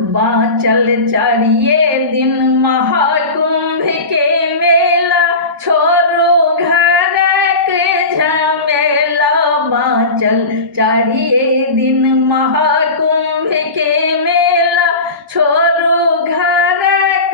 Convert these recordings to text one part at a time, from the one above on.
बाँचल चारिये दिन महाकुंभ के मेला, छोड़ो घर के झमेला। बाँचल चारिये दिन महाकुंभ के मेला, छोड़ो घर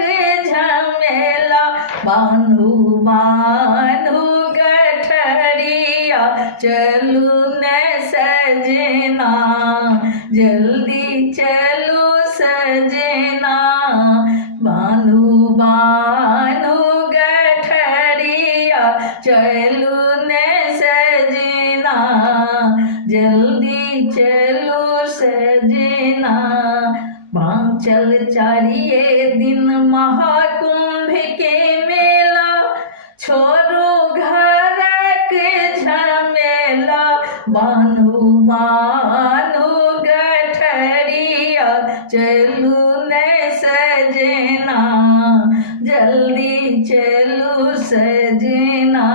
के झमेला। बांधू बांधू गठरिया, चलू न सजना, जल्दी चलो सजना। बांधू बांधू गठरिया, चलो न सजना, जल्दी चलो सजना। बाँचल चारिये दिन महाकुंभ के मेला, छोड़ो घर के झमेला। बांधू बांधू गठरिया, चलू न सजना, जल्दी चलो सजना।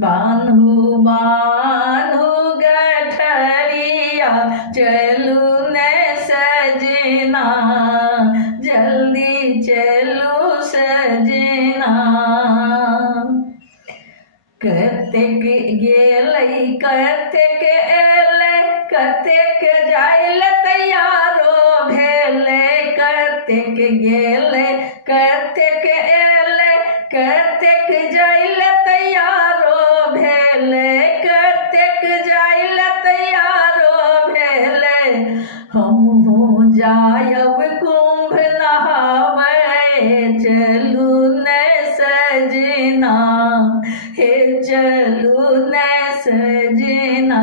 बांधू बांधू गठरिया, चलू न सजना, जल्दी चलो सजना। कतेक गेलै कतेक एलै, कतेक जाइल तैयारो भेलै। कतेक गेलै कतेक एलै, कतेक जाइल तैयारो भेलै। कतेक जाइल तैयारो भेलै। हमहूँ जायब कुंभ नहाबै, चलू न सजना, हे चलू न सजना।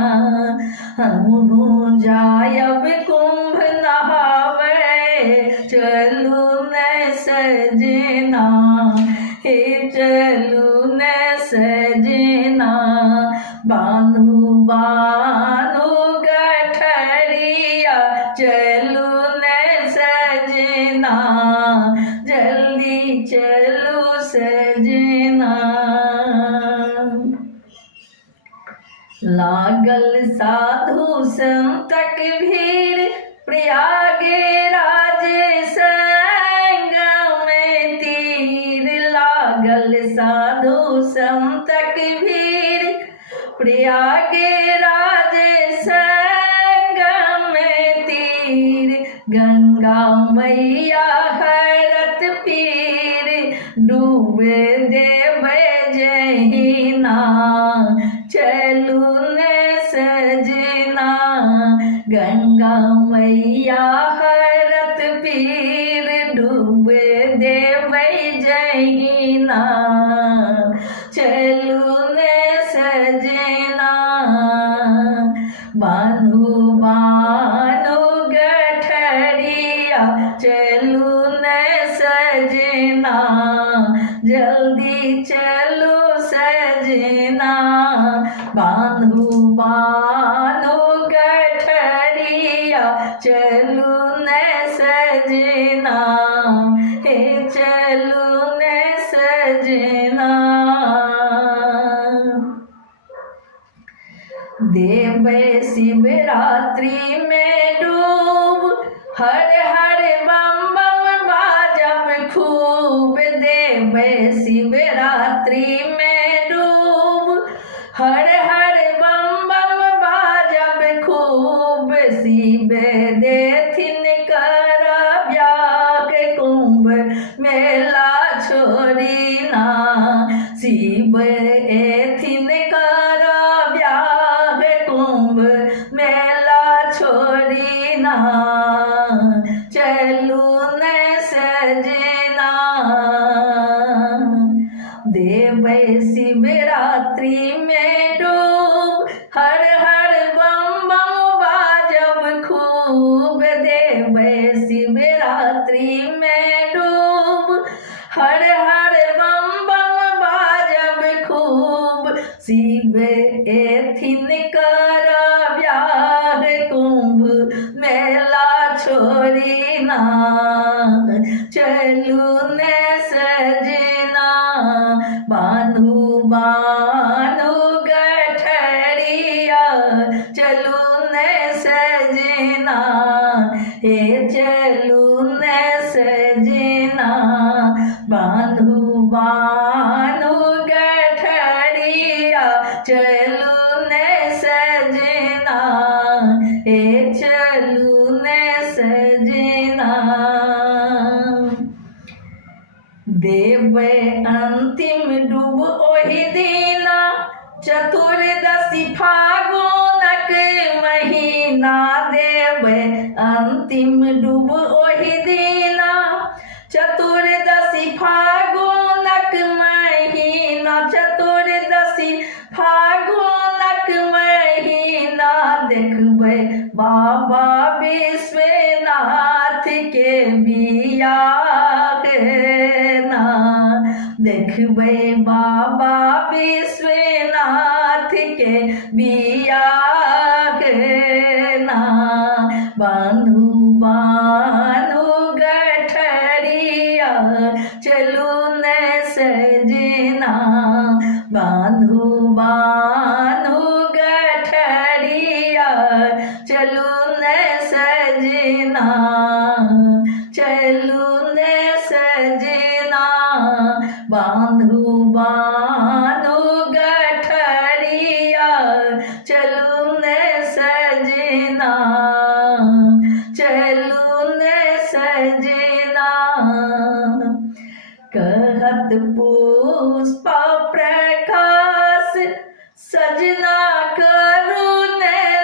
हमहूँ जायब कुंभ नहाबै, चलू न सजना, हे चलू न सजना। बांधू बांधू गठरिया, चलू न सजना, जल्दी चलो सजना। लागल साधु संतक भीड़, प्रयागराज संग में तीर। लागल साधु संतक भीड़, प्रयागराज संग में तीर। गंगा मैया हरत पीर, डूबे देवे जहिना, चलू न सजना। गंगा मैया हरत पीर, डूबे देवे जहिना, चलू न सजना। बांधू बांधू गठरिया, चलू न सजना, जल्दी चलो सजना। बांधू बांधू गठरिया, चलू न सजना, हे चलू न सजना। देवे शिवरात्रि में डूब, हर हर बम बम बाजब खूब। देवे शिवरात्रि में डूब, हर हर बम बम बाजब खूब। शिव देथिन करब्याग कुंभ मेला छोड़ी ना। शिव एथिन करब्याग कुंभ मेला छोड़ी ना, चलू न सजना। देवे शिवरात्रि में डूब, हर हर बम बम बाजब खूब। देवे शिवरात्रि में डूब, हर हर बम बम बाजब खूब। शिव एथिन करब्याग कुंभ मेला छोड़ी ना, चलू न सजना। बांधू बांधू गठरिया, चलू न सजना, हे चलू चलू ने सजना देवे अंतिम डूब ओहि दीना चतुर्दशी फागुनक महीना देवे अंतिम डूब ओहि दीना चतुर्दशी फागुनक महीना चतुर्दशी फागुनक महीना देखबै बाबा विश्वनाथ के बियाह ना देखबै बाबा विश्वनाथ के बियाह ना बान्हू बान्हू गठरिया चलू ने सजना बान्हू बान्हू गठरिया चलू ने सजना चलू ने सजना बान्हू बान्हू गठरिया चलू ने सजना चलू ने सजना कहत पुष्पा प्रकाश सजना करुण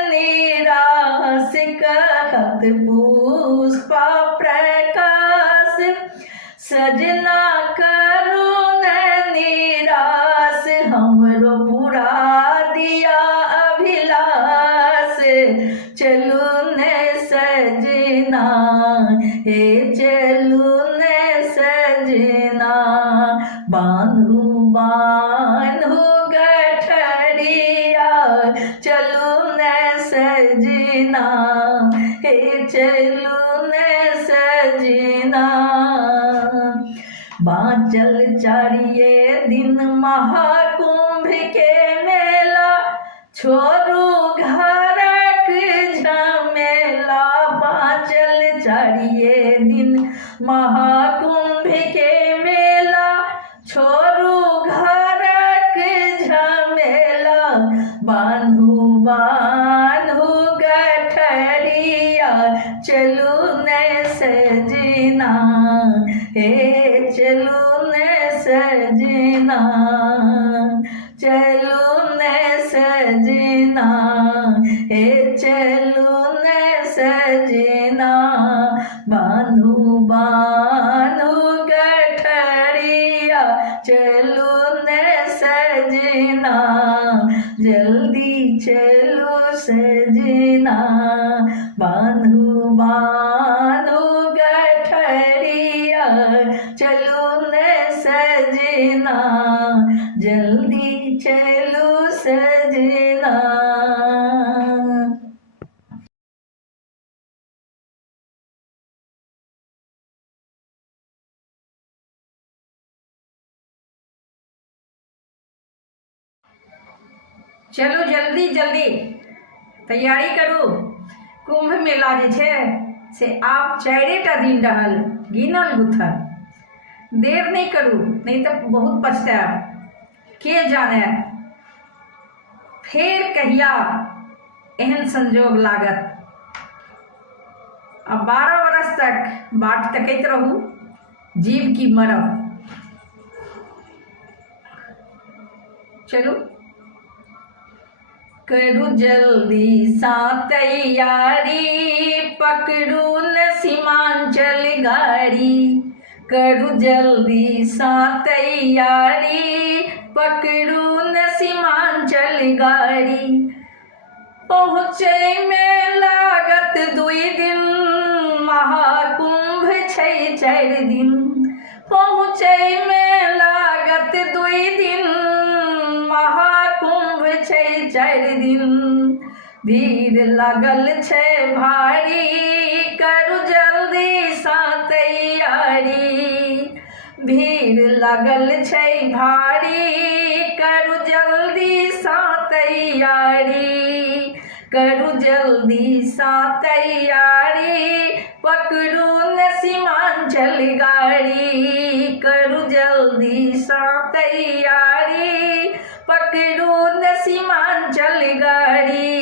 निराश कहत पुष्पा प्रकाश सजना करुण निराश हमरो पूरा दिया अभिलाष चलू ने सजना हे चलू ने सजना बान्हू बान्हू गठरिया चलू ने सजना हे चलू ने सजना बाँचल चारिये दिन महाकुंभ के मेला छोड़ू घरक झमेला बाँचल चारिये दिन महाकुंभ के मेला छोड़ू घरक झमेला बान्हू बान्हू गठरिया चलू ने सजना हे चलू ने सजना चलू ने सजना हे चलू ने सजना बान्हू बान्हू गठरिया चलू ने सजना जल्दी चलू सजना बान्हू बान्हू गठरिया चलू ने सजना जल्दी चलू सजना चलू जल्दी जल्दी तैयारी करू कुंभ मेला जे छै से आब 4टा दिन रहल गिनल गुथल देर नहीं करू नहीं तो बहुत पछतायब के जाने फेर कहिया एहन संजोग लागत अब 12 बरस तक बाट तकैत रहू जीव की मरब चलू करू जल्दी सा तैयारी पकड़ू न सीमांचल गाड़ी करू जल्दी सा तैयारी पकड़ू न सीमांचल गाड़ी पहुँचे में लागत 2 दिन महाकुंभ 4 दिन पहुँचे में लागत 2 दिन महाकुंभ 4 दिन भीड़ लागल छै भारी करू जल्दी सा तैयारी भीड़ लागल छै भारी करू जल्दी सा तैयारी करू जल्दी सा तैयारी पकड़ू न सीमांचल गाड़ी करू जल्दी सा तैयारी पकड़ू न सीमांचल गाड़ी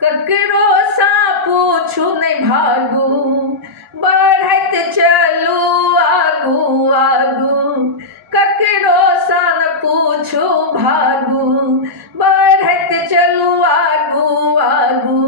ककरो सा पूछू नहीं भागू, बढ़त चलू आगू आगू। ककरो सा न पूछू भागू, बढ़त चलू आगू आगू।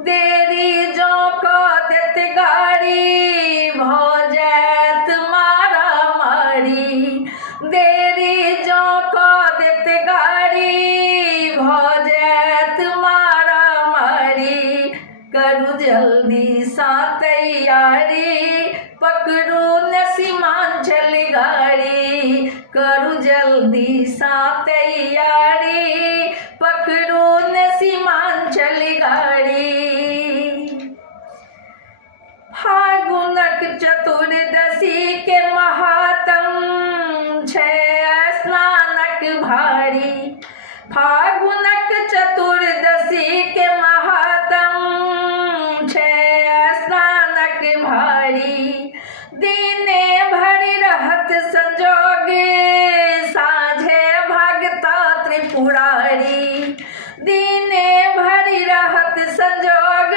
देरी जो को देत गाड़ी, भौ जात मारा मारी। देरी जो को देत गाड़ी, भौ जात मारा मारी। करू जल्दी सा तैयारी, पकड़ू न सीमांचल गाड़ी। करू जल्दी सा तैयारी, पकड़ू न सीमांचल गाड़ी। फागुनक चतुर्दशी के महात्म छै स्नानक भारी। फागुनक चतुर्दशी के महात्म छै स्नानक भारी। दिने भरि रहत संजोग, साँझे भागता त्रिपुरारी। दिने भरि रहत संजोग,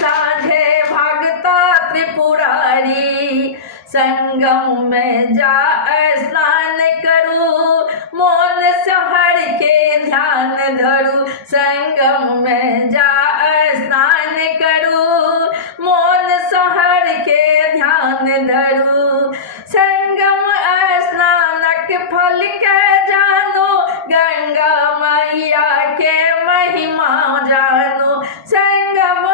साँझे भागता त्रिपुरारी। संगम में जा स्नान करू, मोन सहर के ध्यान धरू। संगम में जा स्नान करू, मोन सहर के ध्यान धरू। संगम स्नानक फल के जानो, गंगा मैया के महिमा जानो। संगम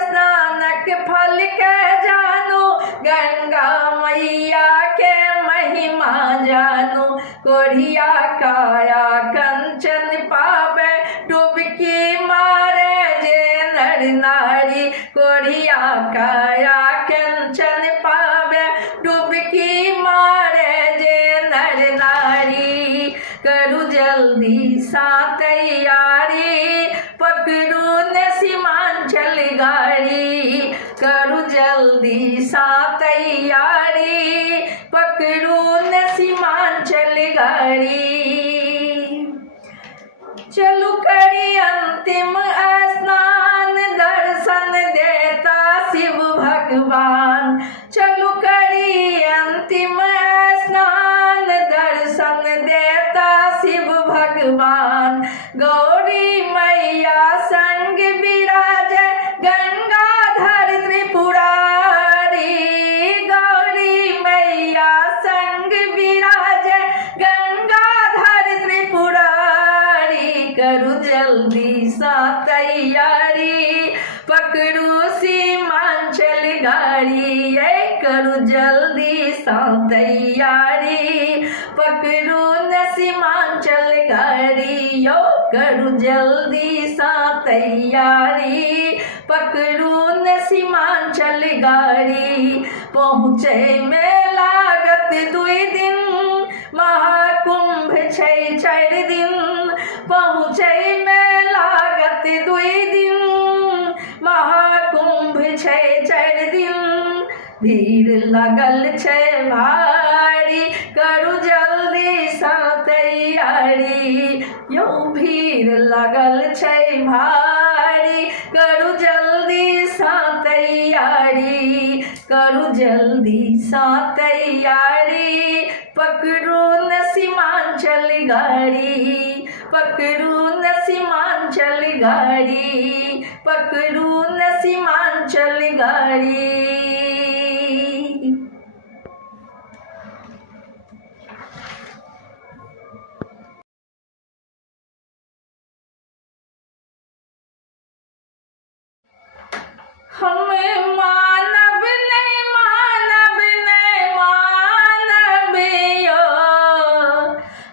स्नानक फल के जानो, गंगा मैया के महिमा जानो। कोढ़िया काया कंचन पावे, डुबकी मारे जे नर नारी। कोढ़िया काया कंचन पावे, डुबकी मारे जे नर नारी। करू जल्दी सा तैयारी, पकड़ू न सीमांचल गाड़ी। करू जल्दी सा तैयारी, पकड़ू न सीमांचल गाड़ी। चलू करी अंतिम स्नान, दर्शन देता शिव भगवान। चलू करी अंतिम स्नान, दर्शन देता शिव भगवान। गौरी मैया संग विराज, गंगाधर त्रिपुरारी। गौरी मैया संग विराज, गंगाधर त्रिपुरारी। करू जल्दी सा तैयारी, पकड़ू सीमांचल गाड़ी। करू जल्दी सा तैयारी, पकड़ू न सीमांचल गाड़ी। यो करू जल्दी सा तैयारी, पकड़ू न सीमांचल गाड़ी। पहुँचे में लागत 2 दिन, महाकुंभ छै 4 दिन। पहुँचे में लागत 2 दिन, महाकुंभ छै 4 दिन। भीड़ लगल छै भारी, करू जल्दी सा तैयारी। यो भीड़ लगल छै भारी, करू जल्दी सा तैयारी। करू जल्दी सा तैयारी, पकड़ू न सीमांचल गाड़ी। पकड़ू न सीमांचल गाड़ी, पकड़ू न सीमांचल गाड़ी। हम मानव नहीं, मानव नहीं, मानव यो।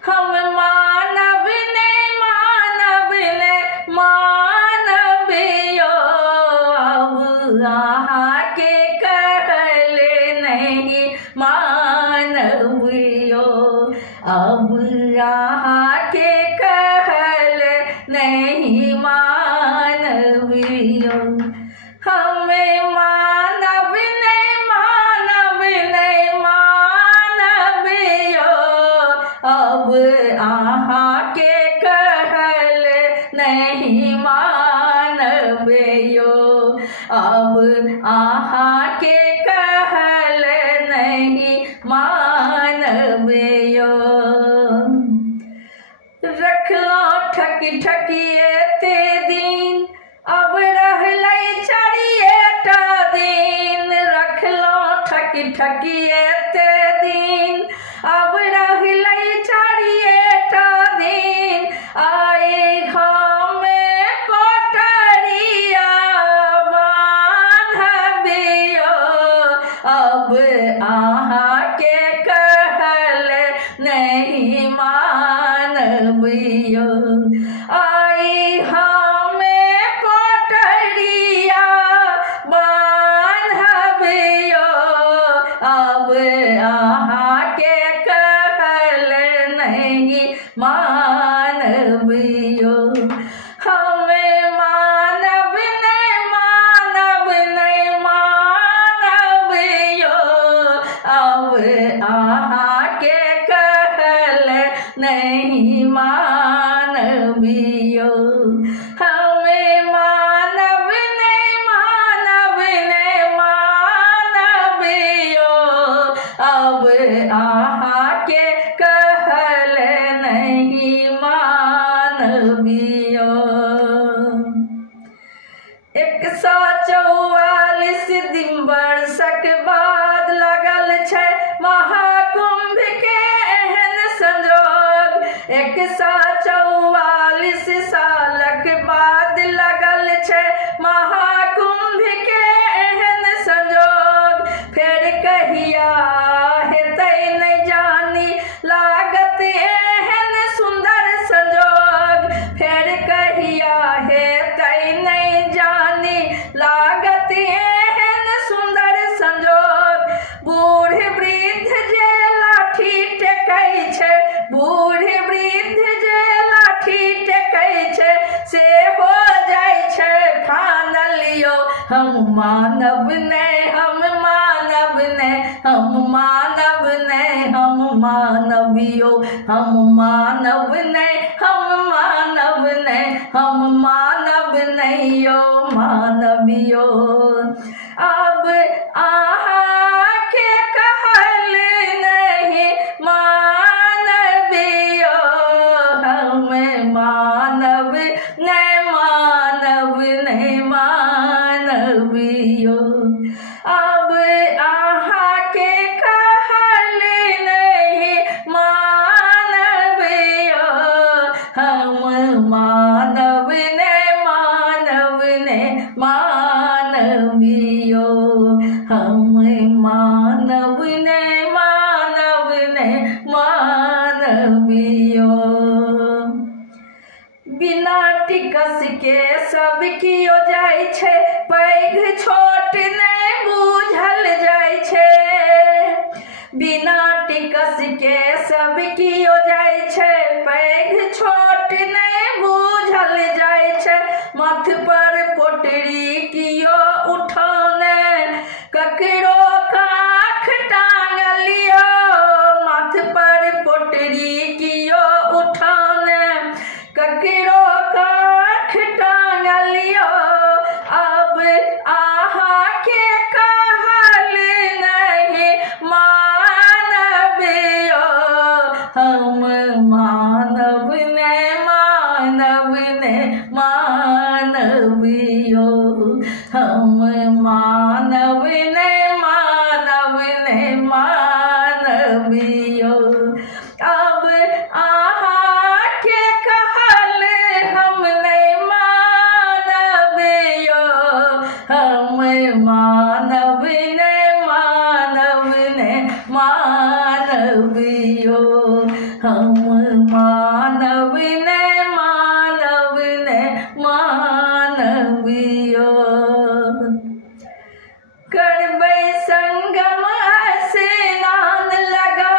हम मानव नहीं, मानव नहीं, मानव यो। अब आहा के कहले नहीं मानव यो। अब आहा के कहले नहीं मानव यो। हमें मानव नहीं, मानव नहीं, मानव यो। अब आहा के कहल नहीं मान मानबियो अब अहाँ के कहल नहीं मानबियो रखला ठकी ठकिए ते दिन अब रहलै चारिएटा दिन रखला ठकी ठकिए ते दिन अब रहलै चारिएटा दिन आए घामे कोठरिया बान्हबियो अब अहाँ के कहल नहीं मानबियो आई हमें कोठरिया बान्हबियो अब अहाँ के कहल नहीं मानबियो हमें मानब नहीं मानबियो अब अहाँ के कहल नहीं मानबियो हमें मानब नहीं मानबियो अब अहाँ के कहल नहीं मानबियो 144 दिन वर्षक बाद लगल छै महाकुंभ के एहन संजोग 144 सालक बाद लगल छै महाकुंभ के एहन संजोग फेर कहिया हेतै नहीं जानी लागत एहन सुंदर संजोग फेर कहिया हेतै नहीं जानी लागत एहन सुंदर संजोग बूढ़ वृद्ध जे लाठी टेकै छै बूढ़ वृद्ध जे लाठी टेकै छै से हो जाइ छै फानलियो हम मानब नहीं मानबियो हम मानब नहीं यो मानबियो अब अहाँ के कहल नहीं मानबियो हम मानब नहीं मानबियो अब अहाँ के कहल नहीं मानबियो हम मानब नहीं मानबियो हम मानब नहीं मानबियो बिना टिकस के सब कियो जाइ छै पैघ छोट नहीं बूझल जाइ छै बिना टिकस के सब कियो जाइ छै पैघ छोट नहीं बूझल जाइ छै मथ पर पोटरी कियो उठौने ककरो काख टांगलियो मथ पर पोटरी कियो उठौने ककरो काख टांगलियो अब अहाँ के कहल नहीं मानबियो हम मानब नहीं मानबियो हम मानब नहीं मानबियो अब अहाँ के कहल हम नहीं मानबियो हम मानब नहीं मानबियो हम मानब नहीं मानबियो करबै संगम स्नान लगा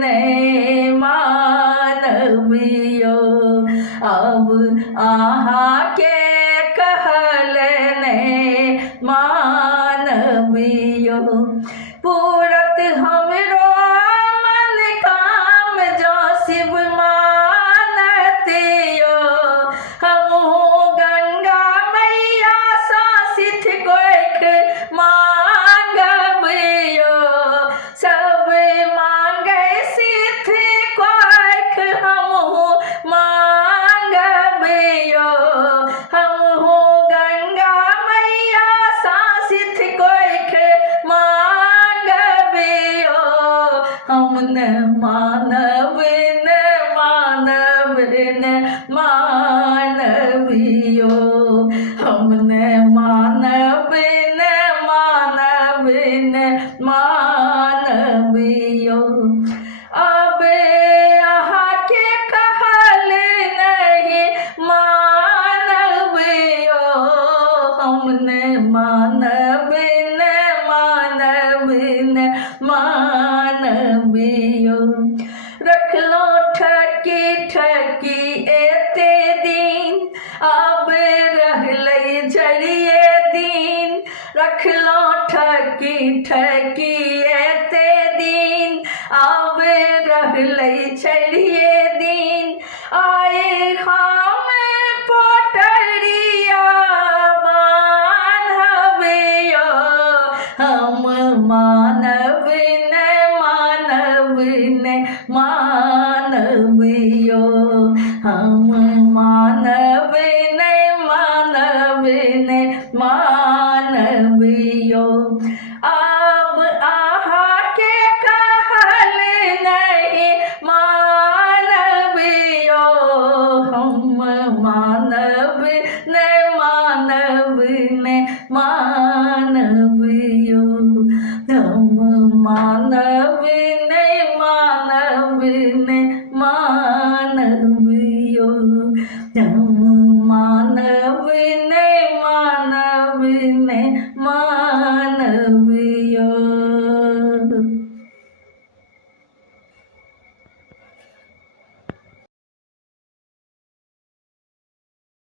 ने मानवियो अब आहा के कहल ने मानवियो पूरत हमरो मन काम जो शिव मानतियो हमहु गंगा मैया शासित कोइख मांगबियो सब मांगे सिद्ध कोइख हमहु मांगबियो हमहु गंगा मैया शासित कोइख मांगबियो हमने मानव न मानव न मानवियो हमने मानव न मानव न मानवियो अब यहाँ के कहल नहीं मानवियो हमने मानव न मानव न मानवियो रख लो ठकी ठकी एते दिन अब रहलै जड़िए दिन रख लो ठकी ठकी एते दिन अब रहलै छड़िए दिन आए हम पोटरिया बान्हबियो हम मानव न मानव न मानवियो हम मानव न मानव न मानवियो अब आहा के कहल नहीं मानवियो हम मानव न मानव न मानवियो हम मानव न मानव न मानवियो हम मानव न मानव न